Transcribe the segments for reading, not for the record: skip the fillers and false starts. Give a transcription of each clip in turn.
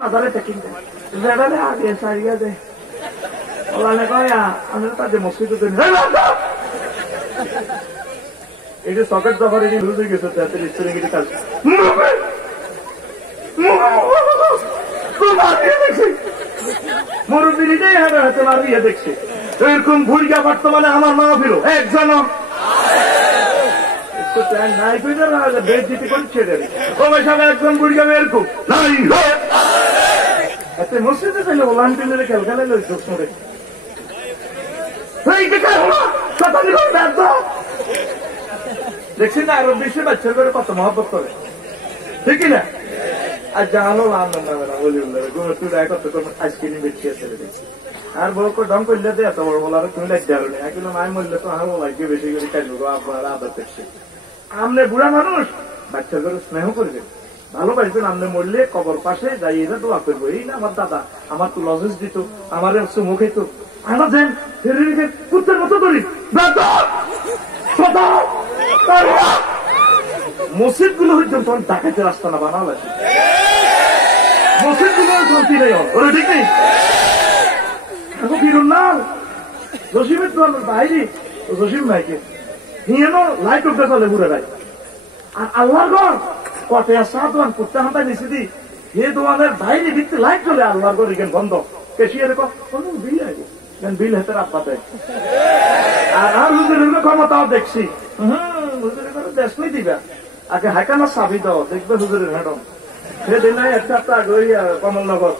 মাথারে taking দেয় আগে সারিয়া দেয় ওলা কয় আমি তাদের মসজিদে এই যে সকেট দফার এই বুঝে গেছে তাদের স্ত্রী গিয়ে কাজ মুরব্বীটাই হাতে মারিয়ে দেখছে এরকম ভুড়িয়া বর্তমানে আমার মা ফিরো একজন নাই বেদ দিতে করছে একজন বুড়িয়া এরকম নাই মসজিদে চাইলে ওলান টিনের খেল খেলে দেখছি না আরো বেশি বাচ্চা করে কত মহব্বত করে ঠিক না আর জানো আইসক্রিম বেশি আছে আর বড় করে ঢং করলে এত বড় বলার তুমি লাগতে পারো না কিন্তু মায় মরলে তো আমার লাগবে বেশি করে কাটবো আপনারা আদর দেখছে আমনে বুড়া মানুষ বাচ্চা করে স্নেহ করবে ভালোবাসবেন আমনে মরলে কবর পাশে যাই এরা দোয়া করবো এই না আমার দাদা আমার তো লজেস দিত আমার চুমো খেত আমরা যেন কুত্তের মতো করি মসজিদ গুলো হচ্ছে তখন ডাকাতের রাস্তা না বানাও লাগে মসজিদ গুলো শান্তি নেই ওরা ঠিক নেই এখন ফিরুন না জসিমের তো বাইরে জসিম ভাইকে নিয়ে লাইট উঠতে চলে ঘুরে ভাই আর আল্লাহর ঘর কটে আসা দোয়ান করতে হাঁটা নিচে দি হে দোয়ানের বাইরে ভিত্তি লাইট চলে আল্লাহর ঘর এখানে বন্ধ কেশিয়ারে বিল আছে বিল হাতে রাখা দেয় আর হুজুরের ক্ষমতাও দেখছি হুজুরের করে দেশ নেই দিবা আগে হাইকানা চাবি দাও দেখবে হুজুরের ম্যাডাম সে দিন একটা কমলনগর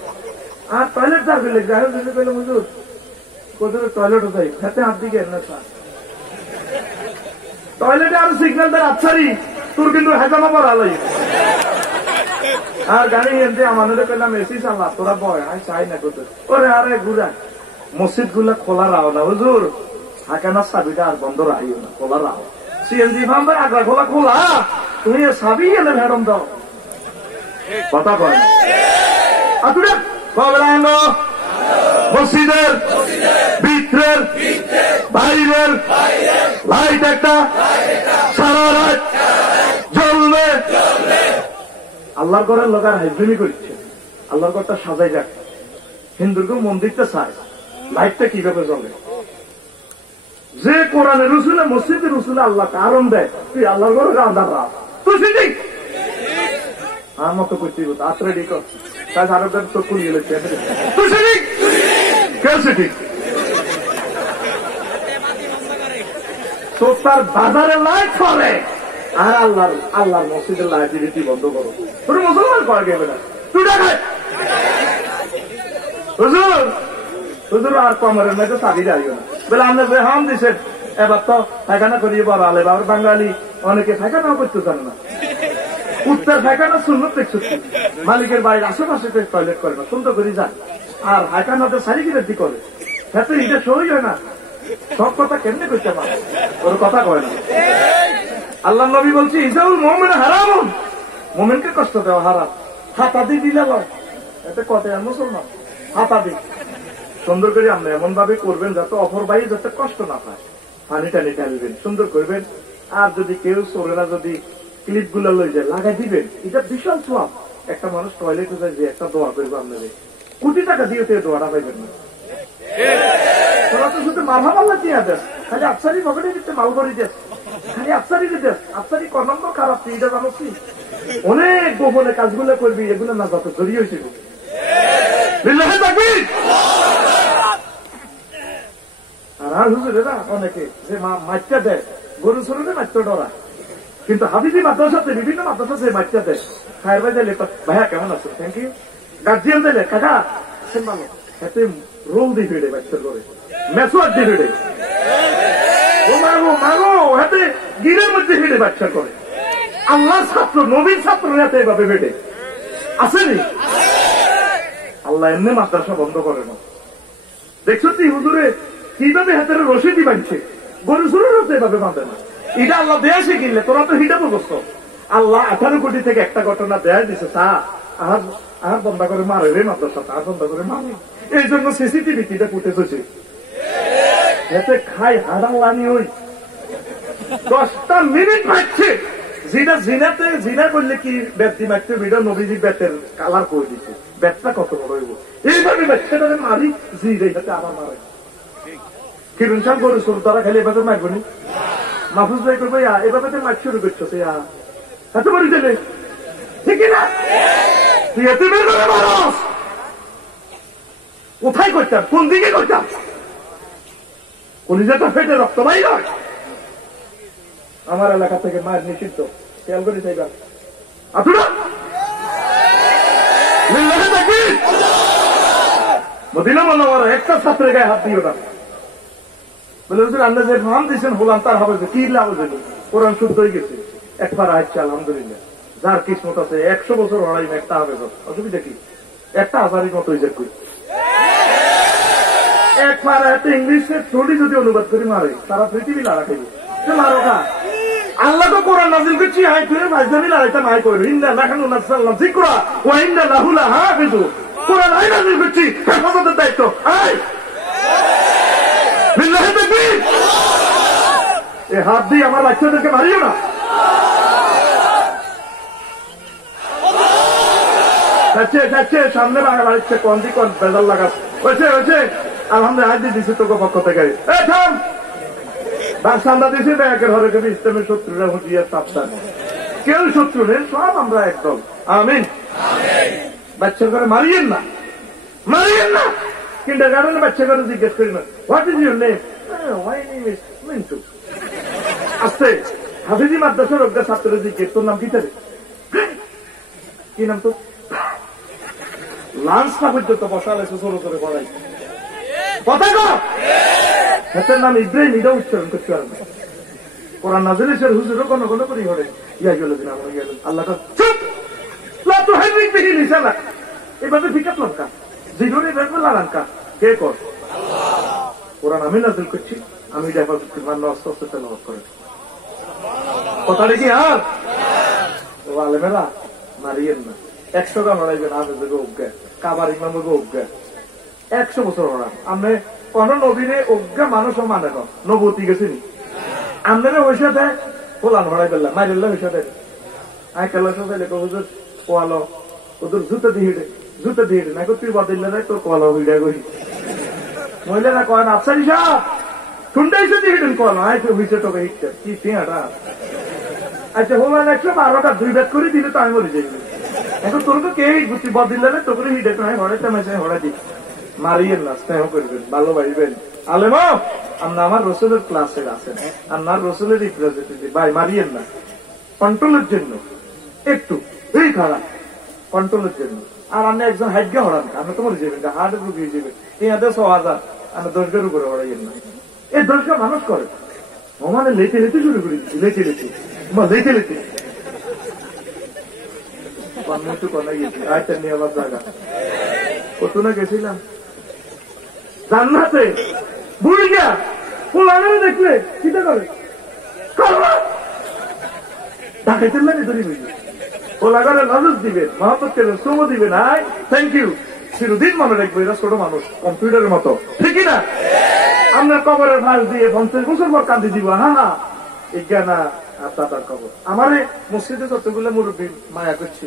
আর টয়লেট যাবে পেলে হুজুর কোথায় টয়লেট যাই হাতে হাত দিকে না টয়লেটে আর সিগন্যাল দেয় আচ্ছারি তোর কিন্তু হেজামা পড়া লাই আর গাড়ি এনতে আমাদের পেলাম এসি চালা তোরা বয় আমি চাই না কোথায় ওরে আরে ঘুরা মসজিদ গুলা খোলা রাও না হুজুর হাকানা চাবিটা আর বন্ধ রাখিও না খোলা রাও সিএনজি ফার্মের আগা খোলা খোলা তুমি চাবি এলে ম্যাডাম দাও কথা কয় কবরাঙ্গ মসজিদের ভিতরের বাইরের লাইট একটা সারা রাত জ্বলবে আল্লাহর ঘরের লোকের হাইজমি করছে আল্লাহর ঘরটা সাজাই যাক হিন্দুকে মন্দিরটা চায় লাইটটা কিভাবে জ্বলে যে কোরআনে রসুলে মসজিদে রসুলে আল্লাহ কারণ দেয় তুই আল্লাহর ঘরে আন্ধার রাত তুই ঠিক আমার মতো করতে আত্রে রেডি কর তাই আরো তো খুলিয়ে লেছে তুই ঠিক কেসে ঠিক তো তার বাজারে লাইট করে আর আল্লাহর মসজিদের লাইট রীতি বন্ধ করো তোর মুসলমান করা গেবে না তুই দেখায় হুজুর হুজুর আর কমরের মধ্যে চাবি দাঁড়িয়ে না বলে আমরা যে হাম দিছেন এবার তো ফাঁকানা করিয়ে বড় আলে বাবার বাঙালি অনেকে ফাঁকানাও করতে জানে না উত্তর ফাঁকানা শূন্য দেখছো মালিকের বাড়ির আশেপাশে টয়লেট করে না সুন্দর করে যায় আর হাইকানাতে সারি কি করে যাতে এটা সই হয় না সব কথা কেমনে করতে পারে ওর কথা কয় না আল্লাহ নবী বলছি ইজাউল মোমেন হারাম মোমেনকে কষ্ট দেওয়া হারাম হাতা দিয়ে দিলে লয় এতে কত মুসলমান হাতা দিই সুন্দর করে আপনি এমন ভাবে করবেন যাতে অপর ভাই যাতে কষ্ট না পায় পানি টানি টানবেন সুন্দর করবেন আর যদি কেউ চোরেরা যদি ক্লিপ গুলো লই যায় লাগাই দিবেন এটা বিশাল সোয়াব একটা মানুষ টয়লেটে যায় যে একটা দোয়া করবে আপনাদের কোটি টাকা দিয়ে দোয়াটা পাইবেন না তোরা তো শুধু মাথা মাল্লা দিয়ে দেন খালি আফসারি পকেটে দিতে মাল করে দেন খালি আফসারি দিতে আফসারি ক নম্বর খারাপ তুই এটা জানো কি অনেক গোপনে কাজগুলো করবি এগুলো না যত জড়িয়ে হয়েছিল আর হুজুরেরা অনেকে যে মাইটা দেয় গরু সরুরে মাইটা ডরা কিন্তু হাবিবি মাদ্রাসাতে বিভিন্ন মাদ্রাসাতে মাইটা দেয় খায়ের ভাই দিলে ভাইয়া কেমন আছে থ্যাংক ইউ গার্জিয়ান দিলে কাকা সে ভালো হাতে রোল দিয়ে ফিরে বাচ্চার করে মেসোয়ার দিয়ে ফিরে ও মাগো মাগো হাতে গিরের মধ্যে ফিরে বাচ্চা করে আল্লাহর ছাত্র নবীর ছাত্র হাতে এভাবে ফেটে আসেনি আল্লাহ এমনি মাদ্রাসা বন্ধ করে না দেখছো তুই হুজুরে কিভাবে হাতের রশিদি বাঁধছে গরু শুরুর হতে এভাবে বাঁধে না এটা আল্লাহ দেয়া শিখিলে তোরা তো হিটা বসতো আল্লাহ 18 কোটি থেকে একটা ঘটনা দেয়া দিছে তা আর বন্ধা করে মারে রে মাদ্রাসা তার বন্ধা করে মারে এই জন্য সিসিটিভি কিটা ফুটেজ হচ্ছে এতে খাই হাডাল লানি ওই 10টা মিনিট ভাবছে জিনা করলে কি ব্যক্তি মারতে ভিডিও নবীজি বেতের কালার করে দিচ্ছে, বেতটা কত বড় হইব, এইভাবে বাচ্চাটাকে মারি জিরাইটাতে আবার মারে। কিরণ সাল গরু সরু তারা খালি এভাবে মারবো নি, মাহফুজ ভাই করবো এভাবে তো মার শুরু করছো, এত মারি দিলে ঠিক না? তুই এত বের করে মানুষ কোথায় করতাম, কোন দিকে করতাম? কলিজাটা ফেটে রক্ত বাই নয়। আমার এলাকা থেকে মায়ের নিষিদ্ধ, খেয়াল করি তাই আপনারা মদিনা মুনাওয়ারা একটা ছাত্রের গায়ে হাত দিও না। বলে আল্লাহ যে নাম দিয়েছেন হলাম তার হবে কি লাভ হয়েছে? কোরআন শুদ্ধ হয়ে গেছে, একবার আসছে আলহামদুলিল্লাহ। যার কিসমত আছে 100 বছর হড়াই না, একটা হবে অসুবিধা কি? একটা হাজারের মতো হয়ে যাক একবার এত ইংলিশে থ্রুলি যদি অনুবাদ করি মারে তারা পৃথিবী লড়া খাইবে। মারো খা আল্লাহ তো কোরআন নাজিল করছি, হাই তুই মাঝদামি লড়াইটা নাই করো। ইন্না লাখানু নাসাল্লাম যিকরা ওয়া ইন্না লাহু লাহাফিজু। কোরআন আই নাজিল করছি, হেফাজতের দায়িত্ব আই। বিল্লাহি তাকবীর। এই হাত দিয়ে আমার বাচ্চাদেরকে মারিও না। যাচ্ছে সামনে বাঙা বাড়িচ্ছে কোন দিক কোন বেজাল লাগাস হয়েছে আলহামদুলিল্লাহ আজ দিচ্ছে তোকে পক্ষ থেকে। থাম সান্দা দিয়েছে ব্যাংকের ঘরে কবি ইসলামের শত্রুরা হুঁশিয়ার সাবধান, কেউ শত্রু নেই, সব আমরা একদম। আমিন। বাচ্চা করে মারিয়েন না, মারিয়েন না। কিন্ডার গার্ডেনে বাচ্চা করে জিজ্ঞেস করি না what is your name? My name is Mintu. আস্তে হাফিজি মাদ্রাসার অজ্ঞা ছাত্র জিজ্ঞেস তোর নাম কি? কি নাম তোর? লাঞ্চ না পর্যন্ত বসা লাগছে ছোট করে পড়াই কথা কর। হাতের নাম ইব্রাহিম, এটাও উচ্চারণ করতে পারবে। কোরআন নাজিল হয়েছে হুজুরও কোনো কোনো করি হরে ইয়া গেল দিন আমরা গেল আল্লাহ এভাবে ফিকাত লঙ্কা জীবনে ব্যাপার লাগানকা কে কর? কোরআন আমি নাজিল করছি, আমি হেফাজত মান্য আস্তে আস্তে তেলাওয়াত করে কথাটা কি? আর ও আলেমেরা মারিয়েন না, 100 গ্রাম লড়াইবেন আবেদকে অজ্ঞা, কাবার ইমামকে অজ্ঞা, 100 বছর ওরা আমি কোন নবীরে অজ্ঞা মানুষও মানে না, নবতী গেছিনি আপনারা ওই সাথে ফোলান হড়াই পেলাম মাইরেল্লা ওই সাথে আই কালা সাথে হুজুর কোয়ালো ওদের জুতো দিয়ে না তুই বদিল্লা দেয় তোর কোয়ালো হইডা করি মহিলারা কয় না আফসারি সাহ শুনতেইছে দিয়ে হিডেন কোয়ালো আয় হইছে তোকে হিটছে কি টিয়াটা। আচ্ছা হোমান 112টা 2 ব্যাট করে দিলে তো আমি মরে যাই। এখন তোর তো কে বুঝছি বদিল্লা দেয় তোকে হিডে তো হড়াইতে মেশে হড়া দিই। মারিয়েন না, স্নেহ করবেন, ভালোবাসবেন। আলেম আপনি আমার রসুলের ক্লাসে আছেন, আপনার রসুলের রিপ্রেজেন্টেটিভ ভাই, মারিয়েন না। কন্ট্রোলের জন্য একটু এই খারাপ কন্ট্রোলের জন্য। আর আপনি একজন হাইজ্ঞা হড়ান, আপনি তো মরে যাবেন, হার্ট রুগী যাবেন, 3000 আপনি 10 উপরে হড়াইয়েন না। এই 10 মানুষ করে মানে লেটে শুরু করে দিচ্ছি, লেটে একটু কনা গেছি আয়টা নিয়ে আবার জায়গা কত না গেছিলাম জান্নাতে বুড়ি গিয়া পোলানো দেখলে চিন্তা করে ঢাকাইতেন লাগে ধরি বুঝি পোলা করে নজর দিবেন, মহব্বত করবেন, শ্রম দিবেন। আয় থ্যাংক ইউ চিরদিন মনে রাখবো এরা ছোট মানুষ কম্পিউটারের মতো, ঠিকই না? আপনার কবরের ভাস দিয়ে 50 বছর পর কান্দি দিব, হ্যাঁ ইজ্ঞানা আপনার কবর। আমার মসজিদে যতগুলো মুরব্বী মায়া করছে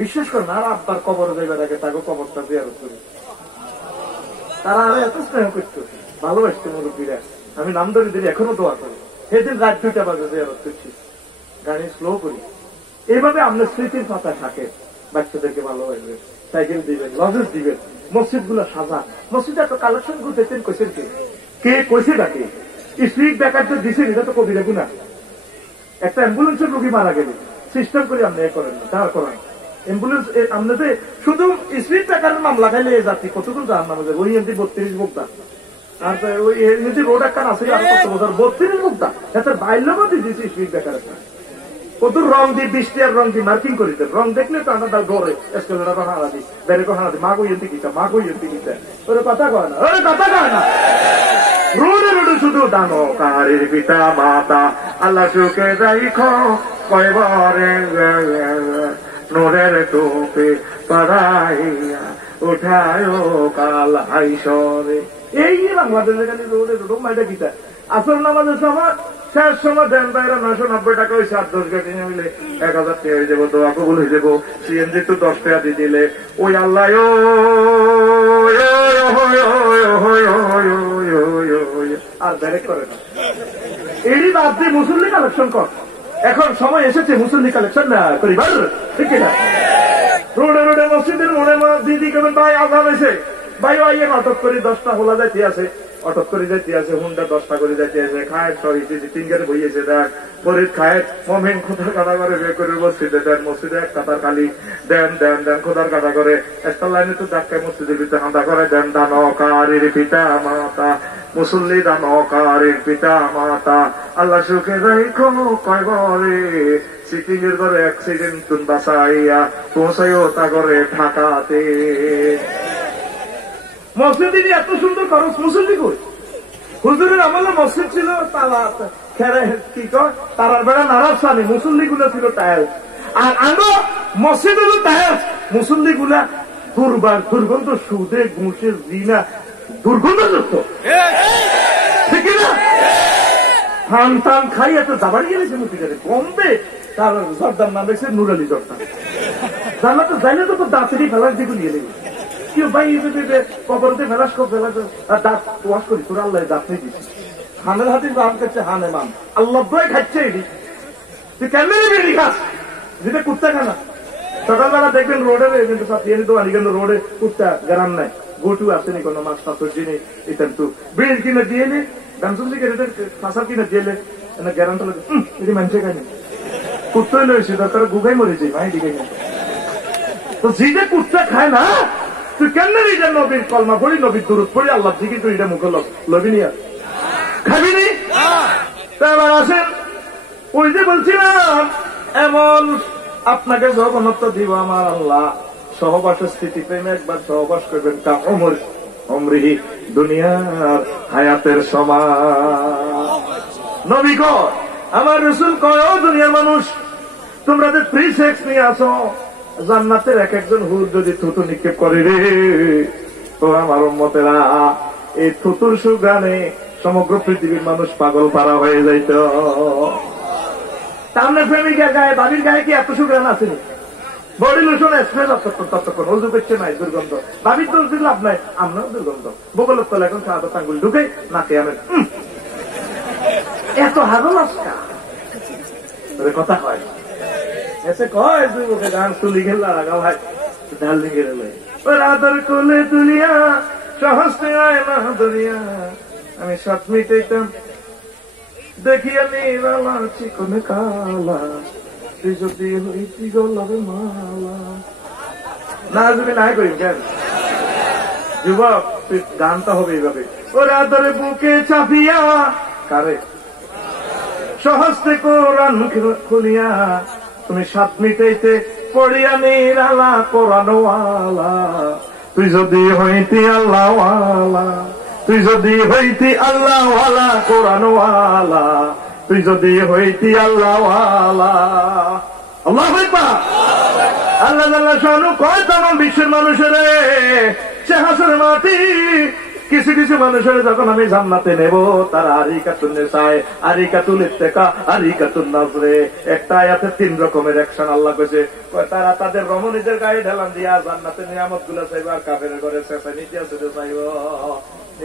বিশ্বাস করেন, আর আব্বার কবর যাইবার আগে তাকে কবরটা জিয়ারত করি। তারা আরো এত স্নেহ করতো, ভালোবাসতো মুরব্বীরা। আমি নাম ধরে দিলে এখনো দোয়া করি। সেদিন রাত 2টা বাজে জিয়ারত করছি, গাড়ি স্লো করি। এইভাবে আপনার স্মৃতির পাতা থাকে। বাচ্চাদেরকে ভালোবাসবেন, সাইকেল দিবেন, লজেস দিবেন, মসজিদ গুলো সাজা। মসজিদে এত কালেকশন করতেছেন কইছেন কে কইছে ডাকে স্পিড ব্যাকার তো দিচ্ছেন, এটা তো কবিরা গুণা। একটা অ্যাম্বুলেন্সের রোগী মারা গেলে সিস্টেম করে আপনি এ করেন না, দাঁড় করান অ্যাম্বুলেন্স। আপনাদের শুধু স্পিড ব্রেকারের নামলা খাইলে যাত্রী কতক্ষণ যান নামে ওই এমনি 32 মুক্তা। আর ওই এমনি রোড একটা আছে আর কত বছর 32 মুক্তা, এত বাইল্যমধ্যে দিয়েছে স্পিড ব্রেকার একটা। কত রং দিয়ে 20 টার রং দিয়ে মার্কিং করিতেন, রং দেখলে তো আমরা তার গড়ে এসকেলেটার কথা হারা দিই, বেড়ে কথা হারা দিই, মা কই এনতে কিতা, মা কই এনতে কিতা, ওরে কথা কয় না, ওরে কথা কয় না। রোডে রোডে শুধু দানো কারের পিতা মাতা আল্লাহ সুখে রাইখো কয়বারে নোরের টোপে পড়াইয়া উঠায় কাল হাইসরে। এই বাংলাদেশের খালি রোডে রোড মাইটা কিতা আসর নামাজের সময় শেষ সময় দেন বাইরে 990 টাকা হয়েছে 8-10 গাড়ি মিলে 1000 টাকা হয়ে যাবো, দোয়া কবুল হয়ে যাবো। সিএনজি একটু 10 টাকা দিয়ে দিলে ওই আল্লাহ আর ব্যারেক করে না। এরই বাদ দিয়ে মুসল্লি কালেকশন কর। এখন সময় এসেছে মুসল্লি কালেকশন না করিবার, ঠিক না? রোডে রোডে মসজিদের মনে দিদি কেমন ভাই আজান হয়েছে, ভাই আইয়েন অটক করে 10টা হোলা যাইতে আছে, অটক করে যাইতে আছে, হুন্ডা 10টা করে যাইতে আছে, খায়ের সহিতে তিন গাড়ি বইয়েছে দেখ গরিব খায়ের মমিন খোদার কাটা করে বের করে মসজিদে দেন, মসজিদে এক কাতার খালি দেন দেন দেন খোদার কাটা করে একটা লাইনে তো ডাক্তার মসজিদের ভিতরে হাঁদা করে দেন। দানকারীর পিতা মাতা মুসল্লি, দানকারীর পিতা মাতা আল্লাহ সুখে রাখো কয় বলে সিটিং এর ঘরে অ্যাক্সিডেন্ট তুন বাসাইয়া পৌঁছাইও তা করে ঢাকাতে। মসজিদ এত সুন্দর খরচ মুসল্লি কই? হুজুরের আমলে মসজিদ ছিল তালা কি কর তারার বেড়া নারাজ সানি, মুসল্লি গুলা ছিল টায়াল। আর আমরা মসজিদ হলো টায়াল, মুসল্লি গুলা দুর্গন্ধ, সুদে ঘুষে জিনা দুর্গন্ধযুক্ত, ঠিক না? ধান টান খাই এত দাবাড়ি গেলেছে মুসিদারে কমবে। তার জর্দার নাম দেখছে নুরালি জর্দার, জানলাতে যাইলে তো দাঁতেরই ফেলার দিকে নিয়ে লেগে কেউ ভাই কবরতে ফেলাস কব ফেলাস আর দাঁত ওয়াশ করি তোর আল্লাহ দাঁত নেই দিচ্ছি। হানের হাতে দাম খাচ্ছে হানে মান আল্লাহ খাচ্ছে এটি, তুই কেমন বেরি খাস যেটা কুত্তা খানা। সকালবেলা দেখবেন রোডে কিন্তু দোকানি কিন্তু রোডে কুত্তা গ্রাম নাই, গোটু আসেনি কোনো মাছ পাথর জিনিস এটা তো বিড়ি কিনে দিয়ে নে গামসুল ফাঁসার কিনে দিয়ে গ্যারান তো এটি মানুষে খায়নি, কুত্তাই লয়েছে দরকার গুগাই মরেছে ভাই দিকে। তো যেটা কুত্তা খায় না তুই কেন এটা নবীর কলমা পড়ি নবীর দূরত পড়ি আল্লাহ ঠিকই তুই এটা মুখে লবি নি আর খাবি নি। এবার আসেন ওই যে বলছিলাম এমন আপনাকে জগন্নাথ দিব আমার আল্লাহ, সহবাসের স্থিতি প্রেমে একবার সহবাস করবেন তা অমরিহি দুনিয়ার হায়াতের সমান। নবী কয় আমার রাসূল কয় ও দুনিয়ার মানুষ তোমরা যে ফ্রি সেক্স নিয়ে আসো, জান্নাতের এক একজন হুর যদি থুতু নিক্ষেপ করে রে তো আমার উম্মতেরা এই থুতুর সুগানে সমগ্র পৃথিবীর মানুষ পাগল পারা হয়ে যাইত। সামনে প্রেমিকা গায়ে বাড়ির গায়ে কি এত সুগান আসেনি? বডি লোশন স্প্রে ততক্ষণ অজু করছে নাই দুর্গন্ধ, বাবির দোষ দিল আপনার আমরাও দুর্গন্ধ, বগলের তলে এখন সাদা আঙ্গুল ঢুকে নাকে আমের এত হাগল আসকা কথা হয় এসে কয় তুই ওকে গান তুলি গেল লাগা ভাই ঢাল দিকে গেলে ওর আদর কোলে তুলিয়া সহস্তে আয় না দুনিয়া আমি সব মিটাইতাম দেখিয়া নিরালা চিকন কালা তুই যদি হইতি গলাবে মালা না তুমি নাই করি কেন যুবক তুই গানটা হবে এইভাবে ওর আদরে বুকে চাপিয়া কারে সহস্তে কোরআন খুলিয়া তুমি সাত মিটাইতে পড়িয়া নিরালা কোরআনওয়ালা তুই যদি হইতি আল্লাহওয়ালা তুই যদি হইতি আল্লাহওয়ালা কোরআনওয়ালা তুই যদি হইতি আল্লাহওয়ালা আল্লাহু আকবার। আল্লাহ জাল্লা শানু কয় তখন বিশ্বের মানুষের সে হাসের মাটি কিছু কিছু মানুষের যখন আমি জান্নাতে নেব তারা আরিকাতুন নেসায় আরিকাতুল ইত্তেকা আরিকাতুন নাজরে একটা আয়াতে 3 রকমের অ্যাকশন আল্লাহ কইছে। তারা তাদের রমণীদের গায়ে ঢালান দিয়া জান্নাতে নিয়ামত গুলো চাইবে আর কাফেরের ঘরে শেষে নিতে আছে চাইব।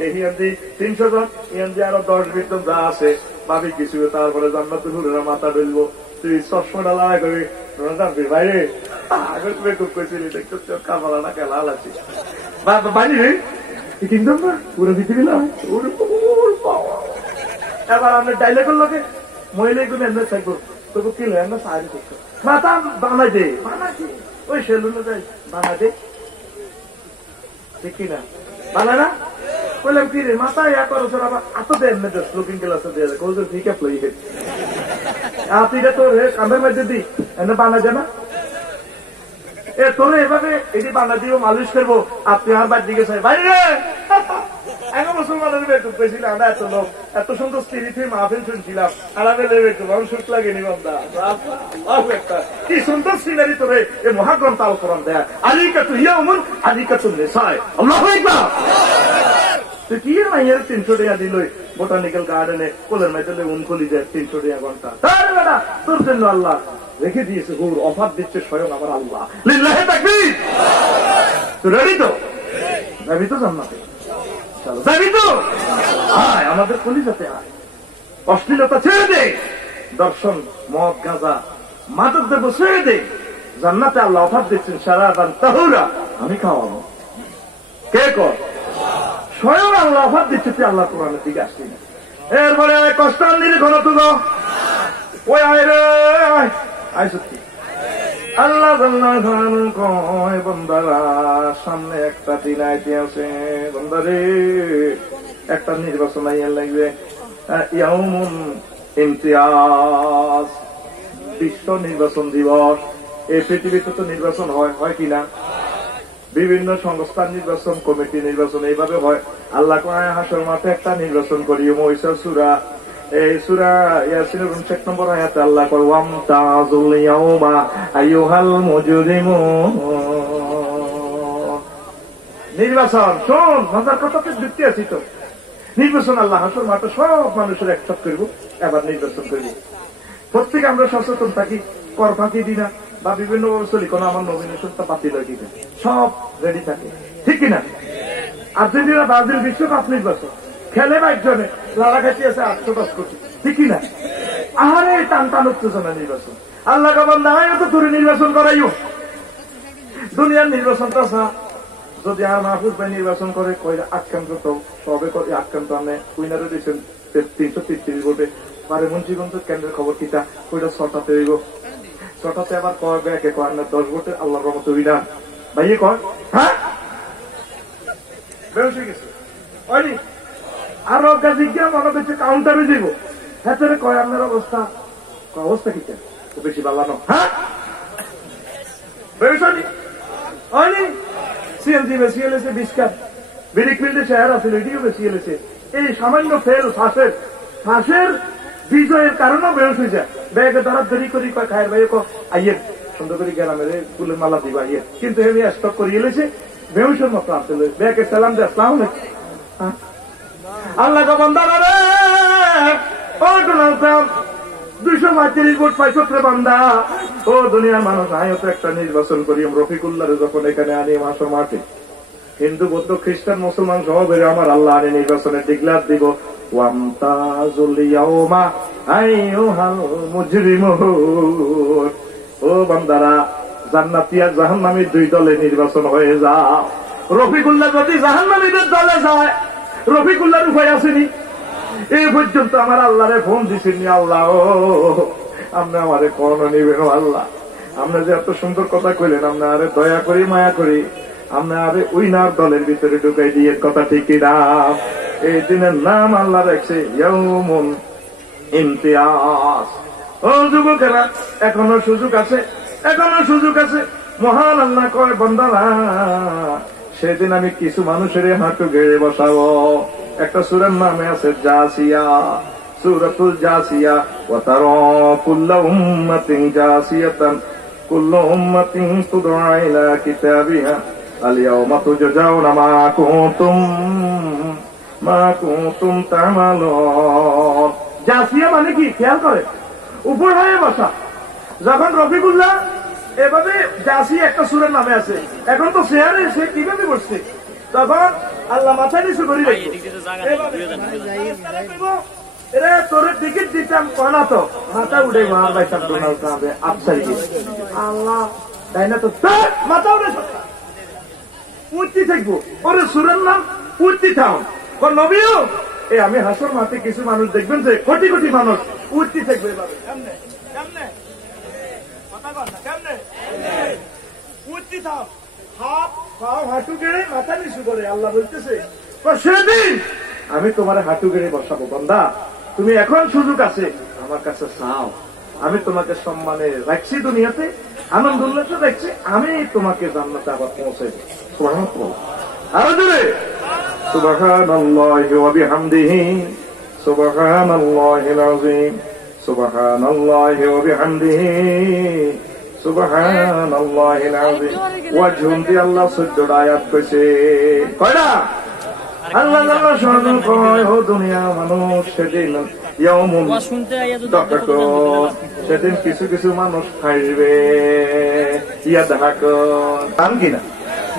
এই হিন্দি 300 জন হিন্দি আরো 10 বিজন যা আছে ভাবি কিছু তারপরে জান্নাতে হুরেরা মাথা ডলবো তুই চশমাটা লাগাই করবি জানবি বাইরে আগে তুমি খুব কইছিলি দেখতে কামালা না খেলা আছে বাড়ি রে কিংডম না পুরো পৃথিবী না। এবার আমরা ডাইলেগের লোকে মহিলা গুলো এমনি থাকবো তবু কি আমরা সাহায্য করতো মাথা বানাই দে ওই সেলুনে যাই বানাই দে ঠিক কিনা বানায় না বললাম কি রে মাথা ইয়া করো সর আবার এত দেন না লুকিং গ্লাস দিয়ে কোথাও ঠিক আছে আপনিটা তোর কামের মধ্যে দিই এনে বানাই দে না এ তোরে এভাবে এটি বানা দিব মালিশ করবো আপনি আমার বাড়ি দিকে চাই বাইরে এখন মুসলমানের বেটুক পেয়েছিলাম আমরা এত লোক এত সুন্দর স্ত্রী মাহফিল শুনছিলাম আলাদা বেটুক আমার সুখ লাগেনি বন্ধা কি সুন্দর সিনারি তোরে এ মহাগ্রন্থ আল কোরআন দেয় আলিকাতু ইয়াউমুন আলিকাতুন নিসায় আল্লাহু আকবার। তুই কি মাইয়ের 300 টাকা দিল বোটানিক্যাল গার্ডেনে কোলের মেয়েদের উনকলি যায় 300 টাকা ঘন্টা। তাহলে বেটা তোর জন্য আল্লাহ রেখে দিয়েছে, হুর অফার দিচ্ছে স্বয়ং আমার আল্লাহ। লিল্লাহি তাকবীর। তুই রেডি তো? যাবি তো জান্নাতে? চলো যাবি তো? আয় আমাদের কলিজাতে আয়। অশ্লীলতা ছেড়ে দে, দর্শন মদ গাঁজা মাদক দেব ছেড়ে দে। জান্নাতে আল্লাহ অফার দিচ্ছেন শারাবান তাহুরা, আমি খাওয়াবো। কে কর? স্বয়ং আল্লাহ অফার দিচ্ছে, তুই আল্লাহ কোরআনের দিকে আসছি না। এরপরে কষ্ট নিলে ঘন তুলো ওই আয় রে আয় সত্যি আল্লাহ কয় বন্দারা সামনে একটা দিন আইতে আছে, বন্দারে একটা নির্বাচন আইয়া লাগবে। ইয়াউমুন ইমতিয়াজ, বিশ্ব নির্বাচন দিবস। এই পৃথিবীতে তো নির্বাচন হয় কিনা? বিভিন্ন সংস্থার নির্বাচন, কমিটি নির্বাচন এইভাবে হয়। আল্লাহ কোরআনে হাসর মাঠে একটা নির্বাচন করিও মহিষা সূরা, এই সূরা ইয়াসিনের 59 নম্বর আয়াতে আল্লাহ কয় ওয়ামতাজুল ইয়াউমা আইয়ুহাল মুজরিমুন। নির্বাচন শোন, মজার কথাতে যুক্তি আছি তো। নির্বাচন আল্লাহ হাসর মাঠে সব মানুষের একসাথ করব, এবার নির্বাচন করব। প্রত্যেকে আমরা সচেতন থাকি, কর ফাঁকি দিই না বা বিভিন্ন ভাবে চলি, কোনো আমার নমিনেশনটা বাতিল হয় কিনা সব রেডি থাকে, ঠিক কিনা? আর্জেন্টিনা ব্রাজিল বিশ্বকাপ নির্বাচন খেলে 22 জনে, লড়া খাইতে আছে 810 কোটি, ঠিক কিনা? আরে টান টান উত্তেজনা নির্বাচন। আল্লাহ কাবান দাঁড়াইও তো তোর নির্বাচন করাইও। দুনিয়ার নির্বাচনটা যদি আর মাহফুজ ভাই নির্বাচন করে কইরা আক্রান্ত তো সবে করে আক্রান্ত আনে উইনারে দিয়েছেন 333 ভোটে পারে মুন্সিগঞ্জ কেন্দ্রের খবর কিটা কইটা 6টাতে হইব। 6টাতে আবার কয় ব্যাকে কয় না 10 ভোটে আল্লাহর রহমতে উইনার ভাইয়ে কয়। হ্যাঁ বেশ গেছে হয়নি। আর জিজ্ঞা মনে করছে কাউন্টারে দিব, হ্যাঁ কয় আপনার অবস্থা অবস্থা কি বেশি বাল্লানো। হ্যাঁ বেশ হয়নি। সিএলজি বেশি এলেছে 20 কাপ, বিরিক ফিল্ডে শেয়ার আছে এটিও বেশি এলেছে। এই সামান্য ফেল ফাঁসের বিজয়ের কারণেও বেরোস হয়ে যায়। ব্যাগে ধরা দেরি করি কয় খায়ের ভাই আইয়ের সুন্দর করে গেলাম রে ফুলের মালা দিবা আইয়ের, কিন্তু হেমি স্টক করে এলেছে বেউসের মতো আসলে ব্যাগে সালাম দিয়ে আসলাম আল্লাহ বন্দারা রে ও ডোনাল্ড ট্রাম্প 232 ভোট পাইছো রে বান্দা। ও দুনিয়ার মানুষ আয়ত একটা নির্বাচন করি রফিকুল্লাহরে যখন এখানে আনি মাসের মাঠে হিন্দু বৌদ্ধ খ্রিস্টান মুসলমান সহ বেড়ে আমার আল্লাহ আনি নির্বাচনে ডিক্লার দিব ওয়ামতাজুল ইয়াউমা আইয়ুহাল মুজরিমুন। ও বান্দারা জান্নাতি আর জাহান্নামী 2 দলে নির্বাচন হয়ে যাও। রফিকুল্লাহ যদি জাহান্নামীদের দলে যায় রফিকুল্লাহর উপায় আসেনি। এই পর্যন্ত আমার আল্লাহরে ফোন দিছেনি, আল্লাহ ও আপনি আমারে কোন নিবেন আল্লাহ, আপনি যে এত সুন্দর কথা কইলেন, আপনি আরে দয়া করি মায়া করি আপনি আরে উইনার দলের ভিতরে ঢুকাই দিয়ে কথা ঠিকই না। এই দিনের নাম আল্লাহ রাখছে ইয়াউমুন ইমতিয়াজ। ও যুবকেরা এখনো সুযোগ আছে, এখনো সুযোগ আছে। মহান আল্লাহ কয় বান্দারা সেদিন আমি কিছু মানুষের হাঁটু গেড়ে বসাবো। একটা সূরার নামে আছে জাসিয়া, সূরাতুল জাসিয়া। ওয়া তারা কুল্লু উম্মাতিন জাসিয়াতান কুল্লু উম্মাতিন তুদআ ইলা কিতাবিহা আল ইয়াওমা তুজজাউনা মা কুনতুম তা'মালুন। জাসিয়া মানে কি খেয়াল করে উপর হয়ে বসা। যখন রফিকুল্লাহ এভাবে জাসিয়া একটা সূরার নামে আছে, এখন তো শেয়ারে সে কিভাবে বসছে, তখন আল্লাহ মাথা নিচু করে এরা তোর টিকিট দিতাম কনা তো মাথা উঠে মার বাইতাম ডোনাল্ড ট্রাম্পে আফসারি আল্লাহ তাই না তো মাথা উঠে উঠতে থাকবো। ওরে সুরের নাম উঠতে থাও নবীও এই আমি হাসর মাঠে কিছু মানুষ দেখবেন যে কোটি কোটি মানুষ উঠতে থাকবে এভাবে উঠতে থাও হাত পাও হাঁটু গেড়ে মাথা নিচু করে। আল্লাহ বলতেছে সেদিন আমি তোমার হাঁটু গেড়ে বসাবো বান্দা, তুমি এখন সুযোগ আছে আমার কাছে চাও, আমি তোমাকে সম্মানে রাখছি, দুনিয়াতে আনন্দ উল্লাসে রাখছি, আমি তোমাকে জান্নাতে আবার পৌঁছে দেব। সুবহানাল্লাহ আরো জোরে সুবহানাল্লাহি ওয়া বিহামদিহি সুবহানাল্লাহিল আযীম সুবহানাল্লাহি ওয়া বিহামদিহি সুবহানাল্লাহিল আযীম। ওয়াজহুম দি আল্লাহ 14টা আয়াত কইছে, কয়টা আল্লাহ আল্লাহ স্মরণ কয় ও দুনিয়া মানুষ সেদিন ইয়াউমুন তাকাকুন, সেদিন কিছু কিছু মানুষ হাসবে, ইয়াদহাকুন কিনা,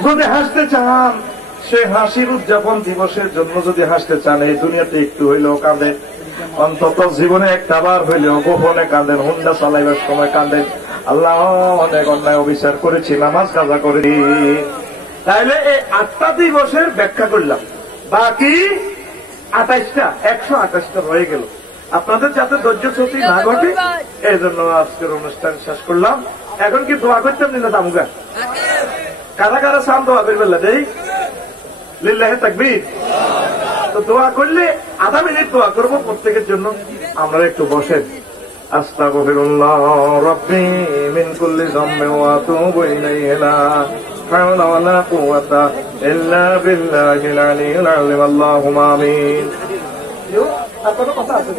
যদি হাসতে চান সে হাসির উদযাপন দিবসের জন্য যদি হাসতে চান এই দুনিয়াতে একটু হইলেও কাঁদেন, অন্তত জীবনে একটা বার হইলেও গোপনে কাঁদেন, হুন্ডা চালাইবার সময় কাঁদেন, আল্লাহ অনেক অন্যায় অবিচার করেছি, নামাজ কাজা করেছি। তাইলে এই 8টা দিবসের ব্যাখ্যা করলাম, বাকি 28টা 128টা রয়ে গেল। আপনাদের যাতে ধৈর্যচ্যুতি না ঘটে এই জন্য আজকের অনুষ্ঠান শেষ করলাম। এখন কি দোয়া করতাম না তামুকা? কারা কারা সাম দোয়া করবে দেই লিল্লাহি তাকবীর। তো দোয়া করলে আধা মিনিট দোয়া করবো প্রত্যেকের জন্য। আমরা একটু বসেন। আস্তাগফিরুল্লাহ রাব্বি মিন কুল্লি যামবিন ওয়া আতুবু ইলাইহি লা হাওলা ওয়া লা কুওয়াতা ইল্লা বিল্লাহিল আলিয়্যিল আযীম। আল্লাহুম্মা আমিন। আপনাদের কথা আছে?